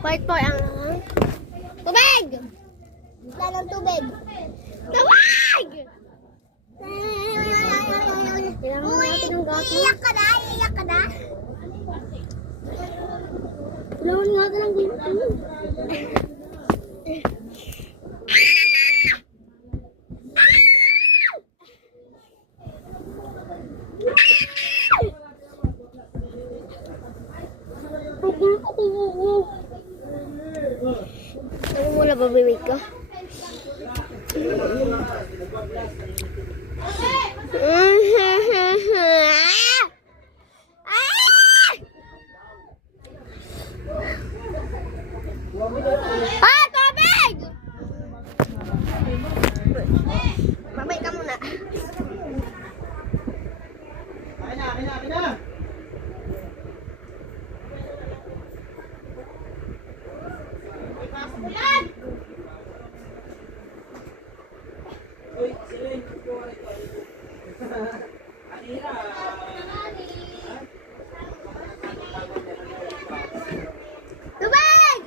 Part 4 ang tubig! Wala ng tubig. Tubig! Iiyak ka na? Iiyak ka na? Kailangan natin ng gato. Ano mula ba bibig ko? Ah! Tubig! Babay ka muna. Tubig!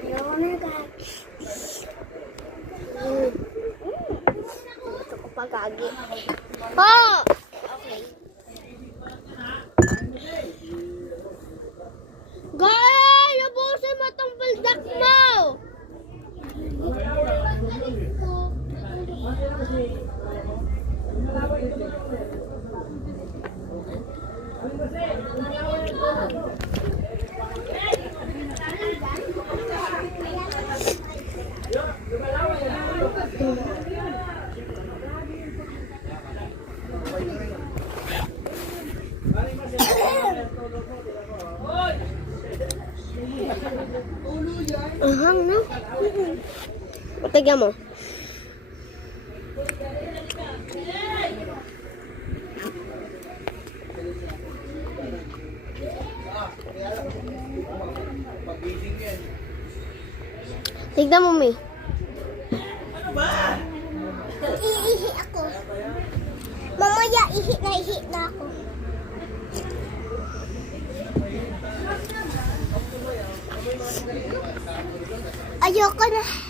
Ayaw na guys. Gusto ko pagkagi. Oh! Okay. Guys! Labusin mo itong baldak mo! Ahang, no? Patigyan mo. Tignan mo, May. Ano ba? Iihi ako. Mamaya, ihi na ako. Ayoko na.